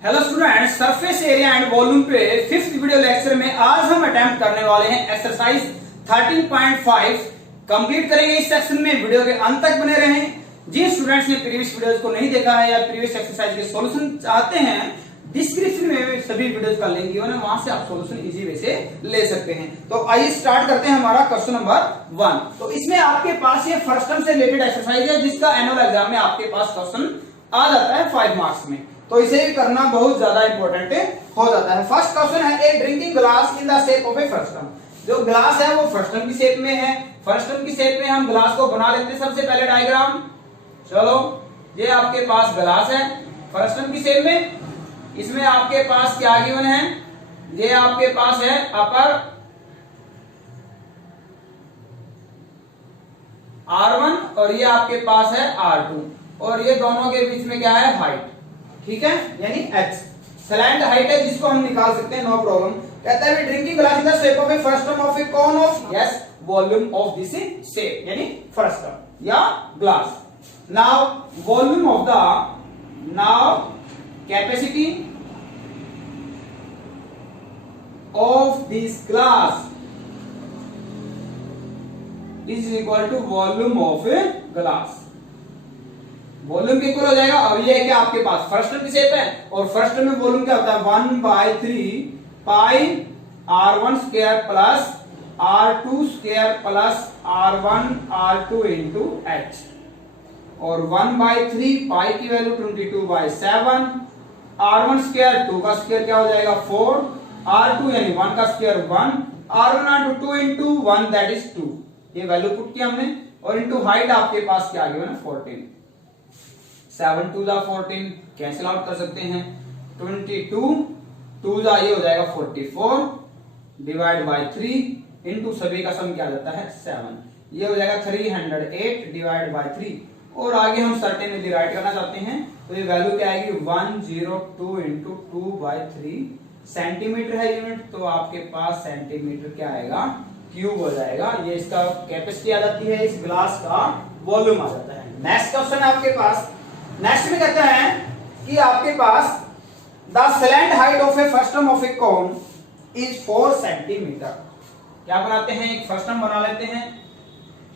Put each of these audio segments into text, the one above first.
Hello student, surface area and volume पे fifth video lecture में आज हम अटेम्प्ट करने वाले हैं एक्सरसाइज 13.5 कंप्लीट करेंगे। इस सेक्शन में वीडियो के अंत तक बने रहें। जिन स्टूडेंट्स ने प्रीवियस वीडियोस को नहीं देखा है या प्रीवियस एक्सरसाइज के सॉल्यूशन चाहते हैं, डिस्क्रिप्शन में सभी वीडियोस का लिंक दिया है, वहां से आप सॉल्यूशन इजी वे से ले सकते हैं। तो आइए स्टार्ट करते हैं हमारा क्वेश्चन नंबर 1। तो इसमें आपके पास ये फर्स्ट टर्म से रिलेटेड एक्सरसाइज है जिसका एनुअल एग्जाम में आपके पास क्वेश्चन आ जाता है 5 मार्क्स में, तो इसे करना बहुत ज्यादा इंपॉर्टेंट हो जाता है। फर्स्ट क्वेश्चन है a drinking glass in the shape of a frustum. जो ग्लास है वो फ्रस्टम की शेप में है। फ्रस्टम की शेप में हम ग्लास को बना लेते हैं। सबसे पहले डायग्राम, चलो ये आपके पास ग्लास है फ्रस्टम की शेप में। इसमें आपके पास क्या गिवन है, ये आपके पास है अपर R1 और ये आपके पास है R2 और ये दोनों के बीच में क्या है, हाइट, ठीक है, यानी h स्लैंट हाइट है जिसको हम निकाल सकते हैं, नो प्रॉब्लम। कहता है drinking glass in the shape of a frustum of a cone of yes volume of this shape, यानी फ्रस्टम या glass. Now volume of the capacity of this glass is equal to volume of a glass. Volume इक्वल हो जाएगा। अब ये है कि आपके पास फ्रस्टम की शेप है और फ्रस्टम में वॉल्यूम क्या होता है, 1/3 pi R1 square plus R2 square plus R1 R2 into H और 1/3 पाई की वैल्यू 22/7 R1 स्क्वायर 2 का स्क्वायर क्या हो जाएगा 4 R2 यानी 1 का square 1 R1 R2 2 into 1 that is 2। ये वैल्यू पुट किया हमने और इंटू हाइट आपके पास क्या आ गया ना 14। 7 2 जा 14 कैंसिल आउट कर सकते हैं। 22 2 जा ये हो जाएगा 44 डिवाइड बाय 3 इंटू सभी का सम क्या आ जाता है 7। ये हो जाएगा 308 डिवाइड बाय 3 और आगे हम सर्टेनिटी राइट करना चाहते हैं तो ये वैल्यू क्या आएगी 102 इंटू 2/3 सेंटीमीटर है यूनिट, तो आपके पास सेंटीमीटर क्या आएगा क्यूब हो जाएगा। ये इसका कैपेसिटी आ जाती है, इस ग्लास का वॉल्यूम आ जाता है। नेक्स्ट क्वेश्चन है आपके पास। नेक्स्ट में कहता है कि आपके पास the slant height of a frustum of a cone is 4 centimetre. क्या बनाते हैं, एक फ्रस्टम बना लेते हैं,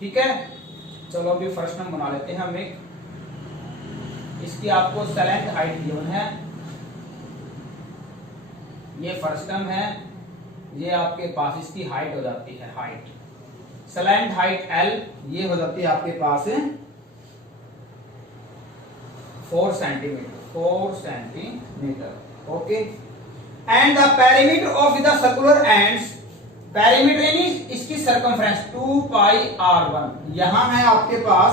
ठीक है। चलो अभी फ्रस्टम बना लेते हैं हम एक। इसकी आपको स्लैंट हाइट गिवन है, ये फ्रस्टम है, ये आपके पास इसकी हाइट हो जाती है, हाइट स्लैंट हाइट L ये हो जाती है आपके पास 4 centimetre, okay. And the perimeter of the circular ends, perimeter यानी इसकी सरकमफ्रेंस 2 पाई R1 यहां है आपके पास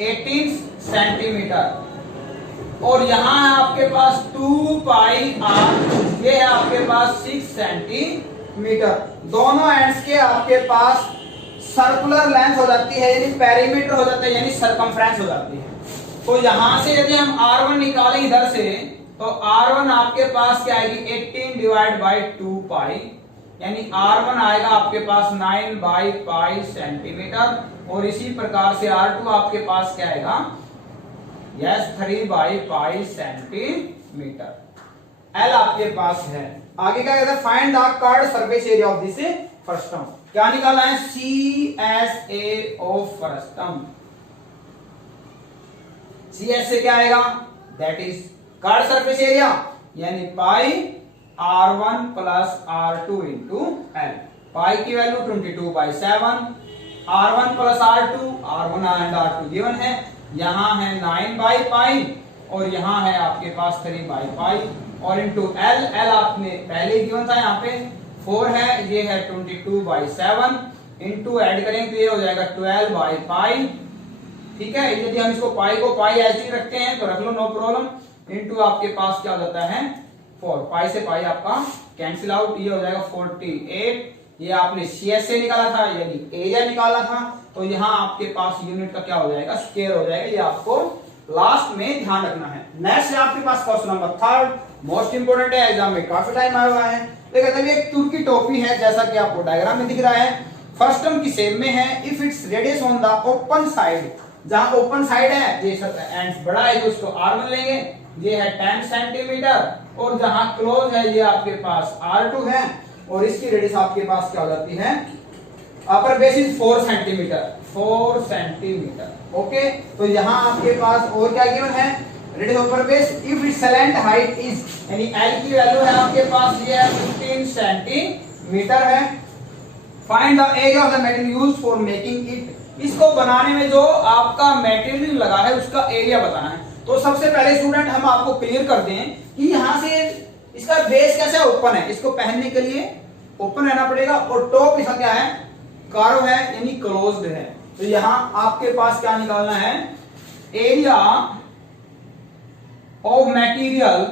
18 सेंटीमीटर और यहां है आपके पास 2 पाई R, ये है आपके पास 6 सेंटीमीटर। दोनों एंड्स के आपके पास सर्कुलर लेंथ हो जाती है, यानी पेरीमीटर हो जाता है, यानी सरकमफ्रेंस हो जाती है। तो यहां से यदि हम R1 निकालें इधर से तो R1 आपके पास क्या आएगी 18 डिवाइड बाई 2 पाई, यानी R1 आएगा आपके पास 9/पाई सेंटीमीटर और इसी प्रकार से R2 आपके पास क्या आएगा यस 3/पाई सेंटीमीटर। L आपके पास है। आगे क्या कहता है, find the curved surface area of this frustum. क्या निकालना है, CSA ऑफ फ्रस्टम। CS से क्या आएगा, that is curved surface area, यानी पाई R1 plus R2 into L। पाई की value 22/7 R1 plus R2, R1 and R2 given है, यहां है 9/पाई और यहां है आपके पास 3/पाई और इंटू L। L आपने पहले गिवन था, यहाँ पे 4 है, ये है 22/7 इंटू ऐड करेंगे तो ये हो जाएगा 12/पाई, ठीक है। यदि हम इसको पाई को पाई ऐसे ही रखते हैं तो रख लो, नो प्रॉब्लम। इंटू आपके पास क्या हो जाता है 4, पाई से पाई आपका कैंसिल आउट, ये हो जाएगा 48। ये आपने CS से निकाला था यानी एरिया निकाला था, तो यहाँ आपके पास यूनिट का क्या हो जाएगा स्क्वायर हो जाएगा। ये आपको लास्ट में ध्यान रखना है। नेक्स्ट है आपके पास क्वेश्चन नंबर 3, मोस्ट इंपोर्टेंट है, एग्जाम में काफी टाइम आया हुआ है। देखिए एक तुर्की टोपी है जैसा कि आपको डायग्राम में दिख रहा है, फ्रस्टम की शेप में है। If its radius on the open side जहां ओपन साइड है ये एंड बड़ा है तो उसको R1 लेंगे ये है 10 सेंटीमीटर, और जहां क्लोज है ये आपके पास R2 है, और इसकी रेडियस आपके पास क्या हो जाती है, upper base is 4 centimetre, 4 centimetre. Okay, तो यहां आपके पास और क्या गिवन है, radius of upper base if its slant height is, यानी L की वैल्यू है आपके पास ये है 15 सेंटीमीटर है। Find the area of the material used for making it, इसको बनाने में जो आपका मटेरियल लगा है उसका एरिया बताना है। तो सबसे पहले स्टूडेंट हम आपको क्लियर कर दें कि यहां से इसका बेस कैसा है, ओपन है, इसको पहनने के लिए ओपन रहना पड़ेगा, और टॉप इसका क्या है, कार्व है यानी क्लोज्ड है। तो यहां आपके पास क्या निकालना है, area of material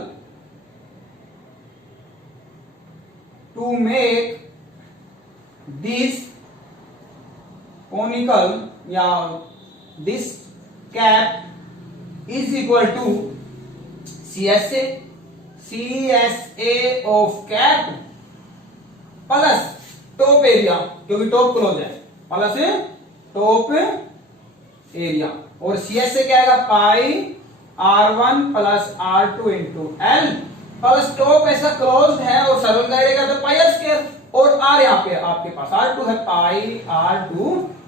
to make this conical या this cap is equal to CSA of cap plus top area, क्योंकि टॉप क्लोज है, प्लस टॉप एरिया, और CSA क्या आएगा, pi R1 plus R2 into L, plus top ऐसा close है और circle का एरिया तो पाई R स्क्वायर, और R यहाँ पे आपके पास R2 है, पाई R2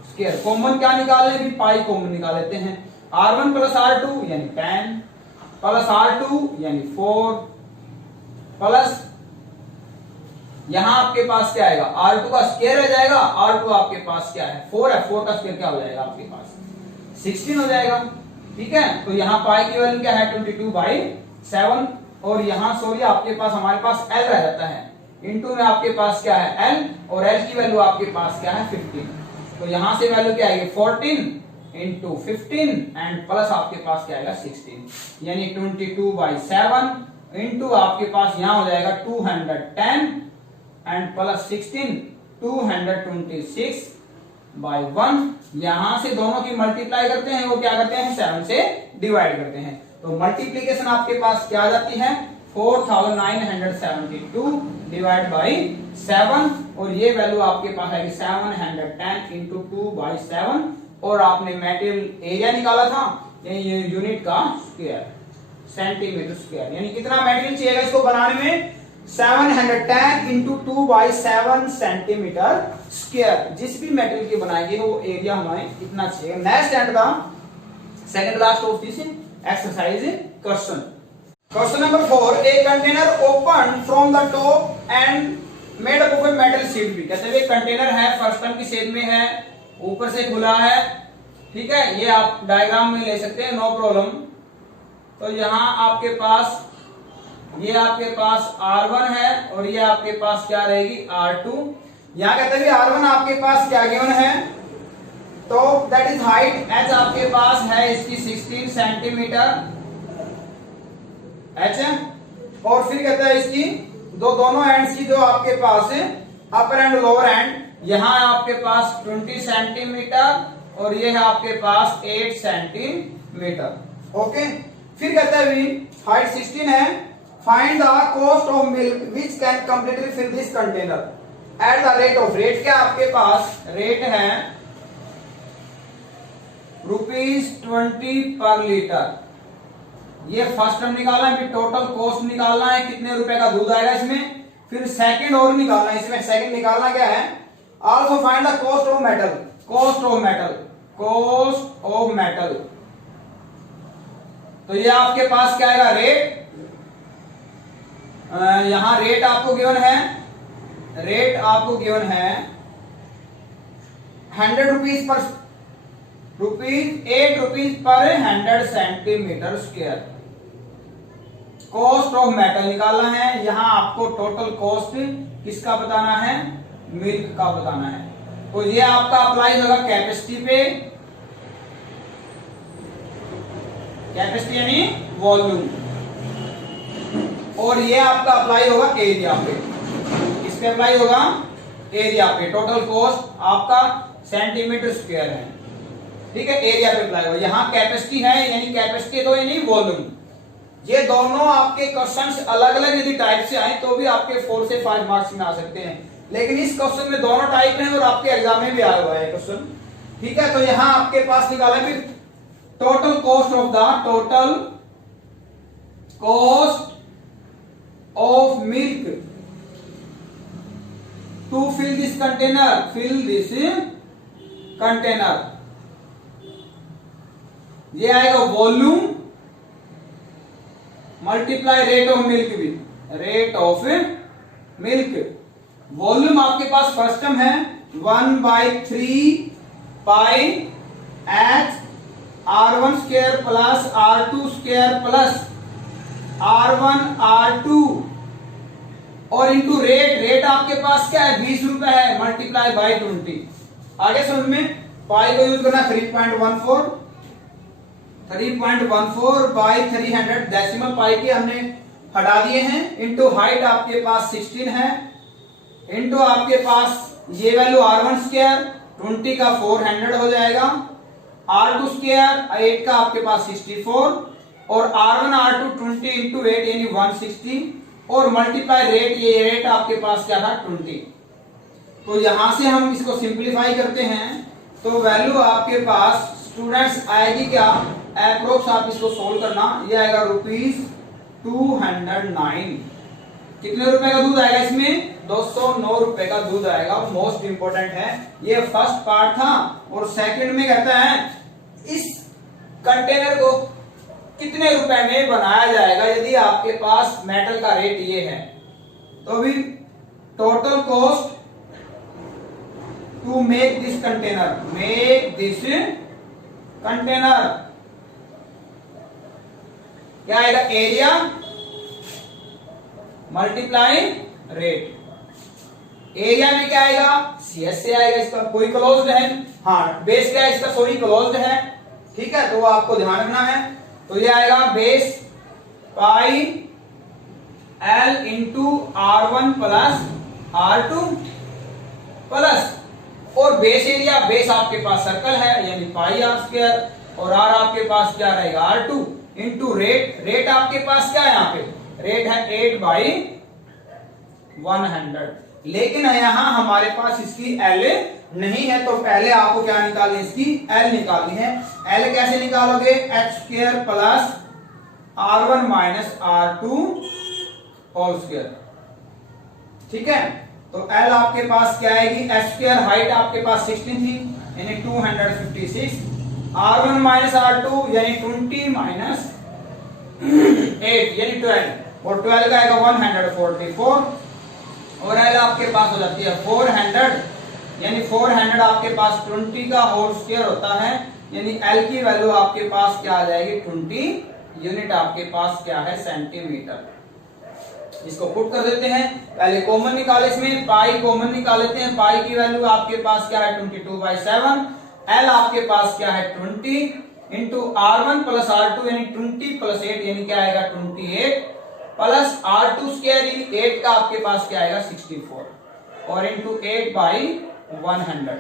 स्क्वायर। कॉमन क्या निकाल लें, पाई कॉमन निकाल लेते हैं, R1 प्लस R2 यानी 10 प्लस R2 यानी 4 प्लस यहां आपके पास क्या आएगा, R2 का स्क्वायर रह जाएगा, R2 आपके पास क्या है 4 है, 4 का स्क्वायर क्या हो जाएगा आपके पास 16 हो जाएगा। ठीक है, तो यहां पाई की वैल्यू क्या है 22/7, और यहां सॉरी आपके पास हमारे पास L रह जाता है, इंटू में आपके पास क्या है L, और L की वैल्यू आपके पास क्या है 15, तो यहां से वैल्यू क्या आएगी 14 इंटू 15 एंड प्लस आपके पास क्या आएगा 16, यानी 22/7 इंटू आपके पास यहां हो जाएगा 210 एंड प्लस 16 226/1। यहां से दोनों की मल्टीप्लाई करते हैं, वो क्या करते हैं 7 से डिवाइड करते हैं, तो मल्टीप्लीकेशन आपके पास क्या आ जाती है 4972 डिवाइड बाई 7, और ये वैल्यू आपके पास आएगी 710 इंटू 2/7, और आपने मटेरियल एरिया निकाला था ये यूनिट का स्क्वायर, सेंटीमीटर स्क्वायर, यानी कितना मटेरियल चाहिएगा इसको बनाने में 710 इंटू 2/7 सेंटीमीटर स्क्वायर। जिस भी मटेरियल की बनाएंगे वो एरिया हमें इतना चाहिए। Next and the second last of this exercise question. Question number 4, a container open from the top and made up of a metal sheet भी। कहते हैं कंटेनर है, फर्स्ट टर्म की शेप में है, ऊपर से खुला है, ठीक है, ये आप डायग्राम में ले सकते हैं, नो प्रॉब्लम। तो यहां आपके पास ये आपके पास R1 है, और ये आपके पास क्या रहेगी R2। यहां कहते हैं R1 आपके पास क्या गिवन है, तो दैट इज हाइट h आपके पास है इसकी 16 सेंटीमीटर h है, और फिर कहता है इसकी दोनों एंड्स की जो आपके पास अपर एंड लोअर एंड, यहां आपके पास 20 सेंटीमीटर, और ये है आपके पास 8 सेंटीमीटर। ओके, फिर कहता है भी हाइट 16 है, find the cost of milk which can completely fill this container at the rate of, rate क्या आपके पास रेट है ₹20 पर लीटर। ये फर्स्ट टर्म निकालना है, फिर टोटल कॉस्ट निकालना है, कितने रुपए का दूध आएगा इसमें, फिर सेकंड और निकालना है, इसमें सेकंड निकालना क्या है, also find the cost of metal, cost of metal, cost of metal. तो ये आपके पास क्या आएगा रेट, यहां रेट आपको गिवन है, रेट आपको गिवन है 100 रुपीज पर ₹8 पर 100 centimetre square. Cost of metal निकालना है, यहां आपको टोटल कॉस्ट किसका बताना है, मिल्क का बताना है। तो ये आपका अप्लाई होगा कैपेसिटी पे, कैपेसिटी यानी वॉल्यूम, और ये आपका अप्लाई होगा एरिया पे, इस पे अप्लाई होगा एरिया पे। टोटल कॉस्ट आपका सेंटीमीटर स्क्वायर है, ठीक है, एरिया पे अप्लाई होगा। यहाँ कैपेसिटी है यानी कैपेसिटी तो यानी वॉल्यूम। ये दोनों आपके क्वेश्चंस अलग अलग यदि टाइप से आए तो भी आपके 4 से 5 मार्क्स में आ सकते हैं, लेकिन इस क्वेश्चन में दोनों टाइप हैं और आपके एग्जाम में भी आया हुआ है क्वेश्चन, ठीक है। तो यहां आपके पास निकाला फिर टोटल कॉस्ट ऑफ द, टोटल cost of milk to fill this container, ये आएगा volume multiply rate of milk with rate of milk. Volume आपके पास फर्स्ट टर्म है 1/3 pi H R1 square plus R2 square plus R1 R2 और into rate आपके पास क्या है 20 रुपए है, मल्टीप्लाई बाई 20। आगे समझ में, पाई को यूज करना 3.14 बाई 300 डेसिमल पाई के हमने हटा दिए हैं, इंटू हाइट आपके पास 16 है, इंटू आपके पास ये वैल्यू R1 स्क्वायर 20 का 400 हो जाएगा, R2 स्क्वायर 8 का आपके पास 64 और R1 R2 20 इंटू 8 यानी 160 और मल्टीप्लाई रेट, ये रेट आपके पास क्या था 20। तो यहां से हम इसको सिंप्लीफाई करते हैं तो वैल्यू आपके पास स्टूडेंट्स आएगी क्या, अप्रोक्स आप इसको सोल्व करना, ये आएगा ₹209। कितने रुपए का दूध आएगा इसमें, 209 रुपए का दूध आएगा। मोस्ट इंपोर्टेंट है, ये फर्स्ट पार्ट था। और सेकंड में कहता है इस कंटेनर को कितने रुपए में बनाया जाएगा यदि आपके पास मेटल का रेट ये है। तो अभी total cost to make this container क्या आएगा, एरिया मल्टीप्लाई रेट। एरिया में क्या आएगा, CS से आएगा, इसका कोई क्लोज्ड है, हाँ बेस क्या है इसका, सॉरी क्लोज्ड है, ठीक है, तो वो आपको ध्यान रखना है। तो ये आएगा बेस पाई L into R1 plus R2 plus और बेस एरिया, बेस आपके पास सर्कल है यानी पाई R स्क्वायर और R आपके पास क्या रहेगा R2 इंटू रेट आपके पास क्या है, यहाँ पे रेट है 8/100। लेकिन यहाँ हमारे पास इसकी L नहीं है, तो पहले आपको क्या निकालनी है, इसकी L निकालनी है। L कैसे निकालोगे, h square plus R1 minus R2 whole square, ठीक है। तो L आपके पास क्या आएगी, h स्क्वायर हाइट आपके पास 16 थी यानी 256, R1 माइनस R2 यानी 20 माइनस 8 यानी 12 और 12 का आएगा 144 और L आपके पास हो जाती है 400 यानी 400 आपके पास 20 का होल स्क्वायर होता है यानी L की वैल्यू आपके पास क्या आ जाएगी 20 यूनिट आपके पास क्या है सेंटीमीटर। इसको पुट कर देते हैं, पहले कॉमन निकाले, इसमें पाई कॉमन निकाल लेते हैं। पाई की वैल्यू आपके पास क्या है 22/7, L आपके पास क्या है 20 इंटू R1 प्लस R2 यानी 20 प्लस 8 यानी क्या आएगा 28 प्लस R2 स्क्वायर यानी 8 का आपके पास क्या आएगा 64 और इंटू 8/100।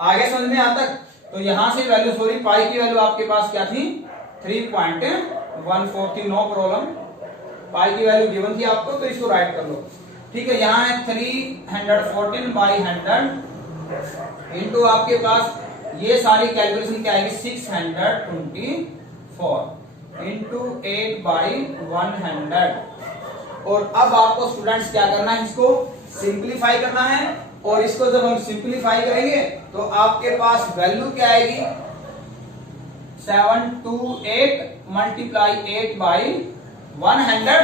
आगे समझ में आता। तो यहां से वैल्यू, सॉरी पाई की वैल्यू आपके पास क्या थी 3.14 थी, नो प्रॉब्लम, पाई की वैल्यू गिवन थी आपको, तो इसको राइट कर लो, ठीक है। यहाँ है 314/100 इंटू आपके पास ये सारी कैलकुलेशन क्या आएगी 624 इंटू 8/100। और अब आपको स्टूडेंट्स क्या करना है, इसको सिंप्लीफाई करना है और इसको जब हम सिंप्लीफाई करेंगे तो आपके पास वैल्यू क्या आएगी 728 मल्टीप्लाई 8/100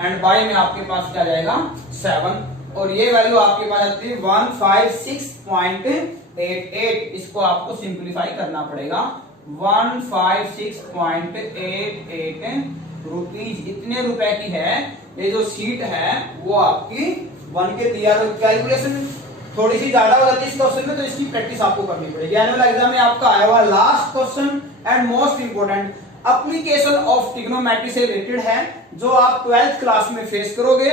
एंड बाई में आपके पास क्या जाएगा 7 और ये वैल्यू आपके पास आती है 156.88। इसको आपको सिंप्लीफाई करना पड़ेगा 156.88 रुपीज, इतने रुपए की है ये जो सीट है वो आपकी बन के दिया। तो कैलकुलेशन थोड़ी सी ज्यादा हो जाती है इस क्वेश्चन में, तो इसकी प्रैक्टिस आपको करनी पड़ेगी। एनुअल एग्जाम में आपका आया हुआ last question and most important application of trigonometry से रिलेटेड है, जो आप 12th क्लास में फेस करोगे,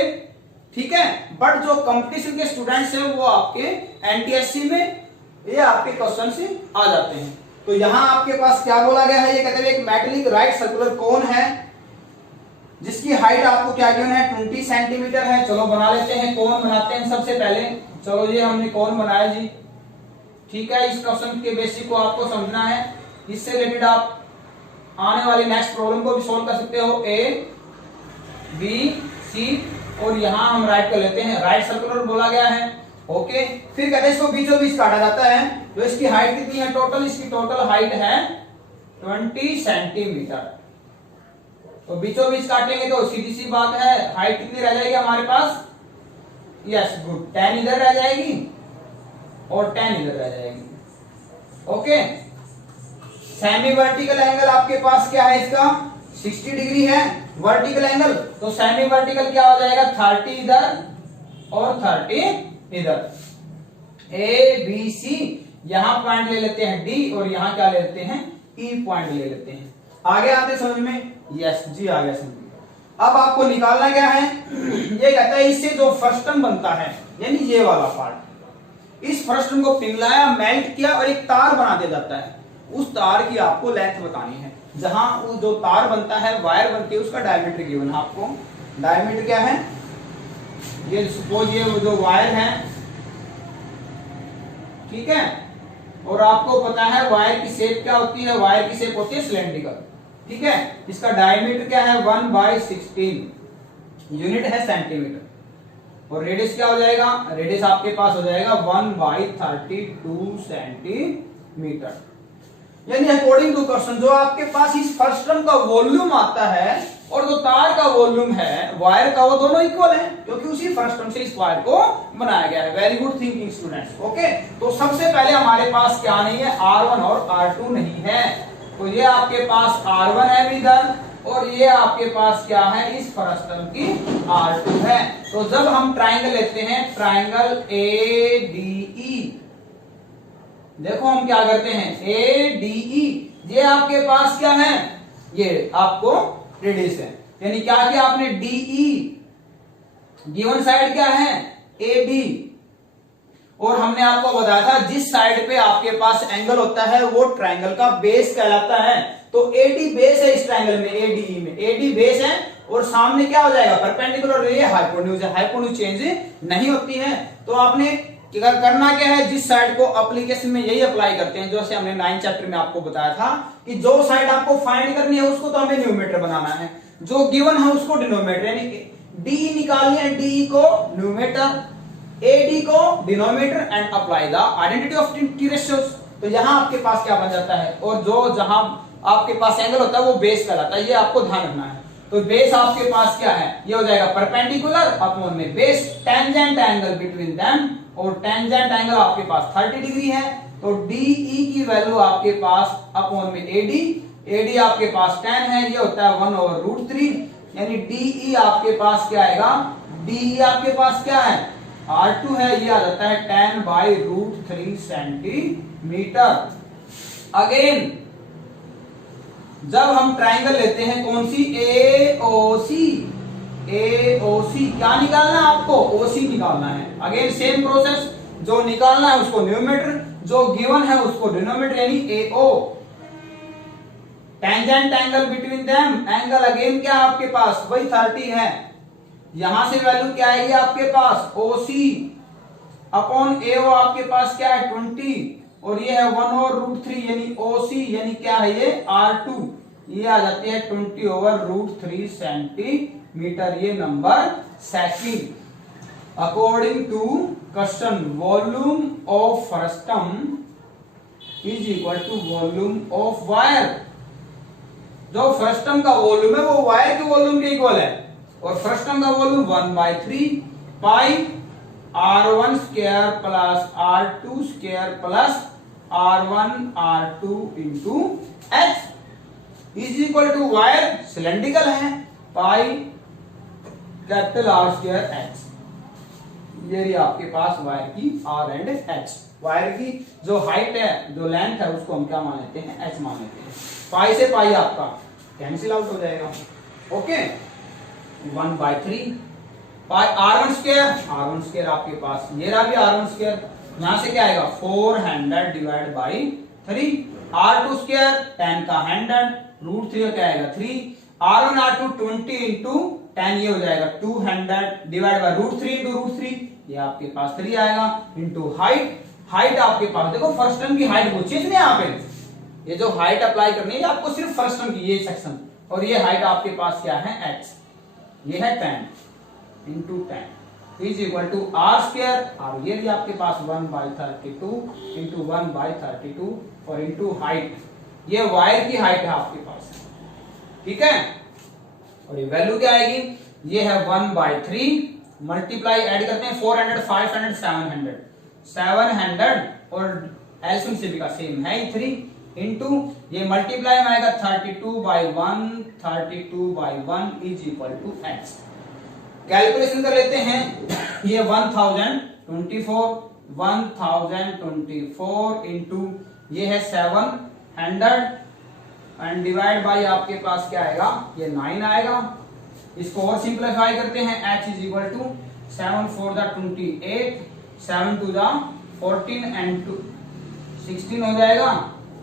ठीक है। बट जो कंपटीशन के स्टूडेंट्स हैं वो आपके एनटीएससी में ये आपके क्वेश्चन से आ जाते हैं। तो यहां आपके पास क्या बोला गया है, ये कहते हैं एक मेटेलिक राइट सर्कुलर कोन है जिसकी हाइट आपको क्या गिवन है 20 सेंटीमीटर है। चलो बना लेते हैं, कोन बनाते हैं सबसे पहले। चलो ये हमने कोन बनाया जी, ठीक है। इस क्वेश्चन के बेसिक को आपको समझना है, इससे रिलेटेड आप आने वाली नेक्स्ट प्रॉब्लम को भी सोल्व कर सकते हो। ए बी सी, और यहां हम राइट कर लेते हैं, राइट सर्कुलर बोला गया है। ओके, फिर कहते हैं इसको बीचों बीच काटा जाता है। तो इसकी हाइट कितनी है टोटल? इसकी टोटल हाइट है 20 सेंटीमीटर। तो बीचों बीच काटेंगे तो सीधी सी बात है, हाइट कितनी रह जाएगी हमारे पास? यस गुड, 10 इधर रह जाएगी और 10 इधर रह जाएगी। ओके, सेमी वर्टिकल एंगल आपके पास क्या है इसका? 60 डिग्री है वर्टिकल एंगल। तो सेमी वर्टिकल क्या हो जाएगा? 30 इधर और 30 इधर। ए बी सी, यहां पॉइंट ले लेते हैं डी, और यहां क्या ले लेते हैं? ई पॉइंट ले लेते हैं। आगे आते समझ में? यस जी, आ गया समझ। अब आपको निकालना क्या है? ये कहता है इससे जो फ्रस्टम बनता है, यानी ये वाला पार्ट, इस फ्रस्टम को पिघलाया, मेल्ट किया और एक तार बना दिया जाता है। उस तार की आपको लेंथ बतानी है। जहां वो जो तार बनता है, वायर बनती है, उसका डायमीटर गिवन है आपको। डायमीटर क्या है? ये सपोज ये वो जो वायर है, ठीक है, और आपको पता है वायर की शेप क्या होती है? वायर की शेप होती है सिलेंड्रिकल, ठीक है। इसका डायमीटर क्या है? 1/16, यूनिट है सेंटीमीटर। और रेडियस क्या हो जाएगा? रेडियस आपके पास हो जाएगा 1/32 सेंटीमीटर। यानी अकॉर्डिंग टू क्वेश्चन, जो आपके पास इस फ्रस्टम का वॉल्यूम आता है और जो तार का वॉल्यूम है वायर का, वो दोनों इक्वल है, क्योंकि उसी फ्रस्टम से इस वायर को बनाया गया है। Very good thinking students. Okay, तो सबसे पहले हमारे पास क्या नहीं है? R1 और R2 नहीं है। तो ये आपके पास R1 है इधर, और ये आपके पास क्या है? इस फ्रस्टम की R2 है। तो जब हम ट्राइंगल लेते हैं, ट्राइंगल ADE, देखो हम क्या करते हैं? ADE, ये आपके पास क्या है? ये आपको रेडियस है, यानी क्या किया आपने? DE, गिवन साइड क्या है? AB, और हमने आपको बताया था जिस साइड पे आपके पास एंगल होता है वो ट्रायंगल का बेस कहलाता है। तो AD बेस है इस ट्रायंगल में, ADE में AD बेस है, और सामने क्या हो जाएगा? परपेंडिकुलर, ये हाइपोटेन्यूज है, हाइपोटेन्यूज चेंज नहीं होती है। तो आपने करना क्या है? जिस साइड को एप्लीकेशन में यही अप्लाई करते हैं, जैसे हमने 9 चैप्टर में आपको बताया था कि जो साइड आपको फाइंड करनी है उसको तो हमें न्यूमेरेटर बनाना है, जो गिवन है उसको डिनोमिनेटर, यानी DE निकालनी है, DE को न्यूमेरेटर, AD को denominator, and apply the identity of T ratios. तो यहां आपके पास क्या बन जाता है? और जो जहां आपके पास एंगल होता है वो बेस कहलाता है, ये आपको ध्यान रखना है। तो बेस आपके पास क्या है? ये हो जाएगा परपेंडिकुलर अपॉन में base, tangent angle between them, और टेंजेंट एंगल आपके पास 30 डिग्री है। तो DE की वैल्यू आपके पास अपॉन में AD आपके पास 10 है, ये होता है 1/√3, यानी DE आपके पास क्या आएगा? DE आपके पास क्या है? R2 है, ये आ जाता है 10/√3 सेंटीमीटर। अगेन जब हम ट्राइंगल लेते हैं, कौन सी? AOC, क्या निकालना है आपको? OC निकालना है। अगेन सेम प्रोसेस, जो निकालना है उसको न्यूमेरेटर, जो गिवन है उसको डिनोमिनेटर, यानी AO। Tangent angle between them, angle again क्या है आपके पास? वही 30 है। यहां से वैल्यू क्या आएगी आपके पास? OC अपॉन AO आपके पास क्या है? 20, और ये है 1/√3, यानी OC, यानी क्या है ये? R2, ये आ जाती है 20/√3 सेंटीमीटर। ये number second. According to question, volume of frustum is equal to volume of wire. जो फ्रस्टम का वॉल्यूम है वो वायर के वॉल्यूम के इक्वल है, और फ्रस्टम का volume 1/3 pi R1 square plus R2 square plus R1 R2 into H is equal to wire cylindrical है, pi capital R square H। ये आपके पास वायर की R एंड H, वायर की जो हाइट है, जो लेंथ है, उसको हम क्या मान लेते हैं? H मान लेते हैं। पाई से पाई आपका कैंसिल आउट हो जाएगा। ओके, 1/3 पाई R1 स्क्वायर आपके पास ये रहा भी R1 स्क्वायर, यहां से क्या आएगा? 400 डिवाइड बाई 3, R2 स्क्वायर 10 का 100, √3 क्या आएगा? 3, R1 R2 20 इंटू 10, ये हो जाएगा 200 डिवाइड बाई √3 इंटू √3, ये आपके पास 3 आएगा, इंटू हाइट आपके पास देखो फ्रस्टम की हाइट वो चीज नहीं, यहाँ पे ये जो हाइट अप्लाई करनी है आपको सिर्फ फ्रस्टम की, ये सेक्शन, और ये हाइट आपके पास क्या है? H। ये है 10 into 10 is equal to R square, और ये भी आपके पास 1/32 इंटू 1/32 और इंटू हाइट, ये वायर की हाइट है आपके पास, ठीक है। और ये वैल्यू क्या आएगी, ये है 1/3 मल्टीप्लाई ऐड करते हैं 400 500 700 और एलसीएम से भी का सेम है 3 इंटू ये मल्टीप्लाई में आएगा 32/1 is equal to x। Calculation कर लेते हैं, ये 1024 इंटू ये है 700 एंड डिवाइड बाई आपके पास क्या आएगा, ये 9 आएगा। इसको और सिंप्लीफाई करते हैं, h is equal to 7 4 28 7 2 14 and 16 हो जाएगा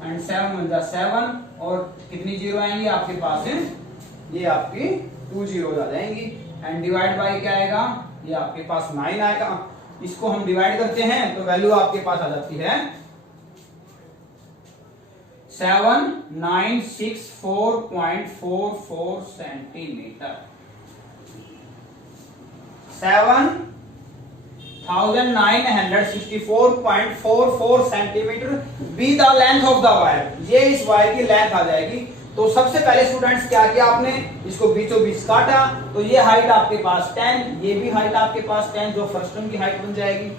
एंड 7 1 7 और कितनी जीरो आएंगी आपके पास है, ये आपकी 2 जीरो आ जाएंगी एंड डिवाइड बाय क्या आएगा, ये आपके पास 9 आएगा। इसको हम डिवाइड करते हैं तो वैल्यू आपके पास आ जाती है 7964.44 centimetre. 7964.44 centimetre be the length of the wire, ये इस वायर की लेंथ आ जाएगी। तो सबसे पहले स्टूडेंट्स क्या किया आपने, इसको बीचों बीच काटा, तो ये हाइट आपके पास 10, ये भी हाइट आपके पास 10 जो फर्स्ट टर्म की हाइट बन जाएगी।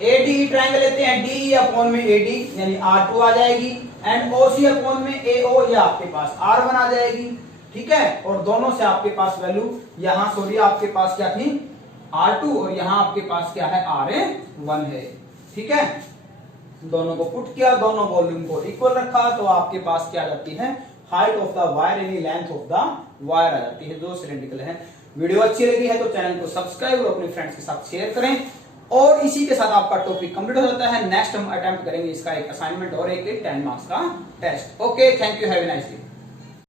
ADE ट्रायंगल लेते हैं, DE अपॉन में AD यानी R2 आ जाएगी एंड OC अपॉन में AO ये आपके पास R1 आ जाएगी, ठीक है। और दोनों से आपके पास वैल्यू यहाँ सॉरी आपके पास क्या थी R2 और यहाँ आपके पास क्या है RA1 है, ठीक है। दोनों को पुट किया, दोनों वॉल्यूम को इक्वल रखा, तो आपके पास क्या आ जाती है हाइट ऑफ द वायर यानी लेंथ ऑफ द वायर आ जाती है जो सिलेंड्रिकल है। वीडियो अच्छी लगी है तो चैनल को सब्सक्राइब और अपने फ्रेंड्स के साथ शेयर करें। और इसी के साथ आपका टॉपिक कंप्लीट हो जाता है। नेक्स्ट हम अटेम्प्ट करेंगे इसका एक असाइनमेंट और एक 10 मार्क्स का टेस्ट। Okay, thank you, have a nice day.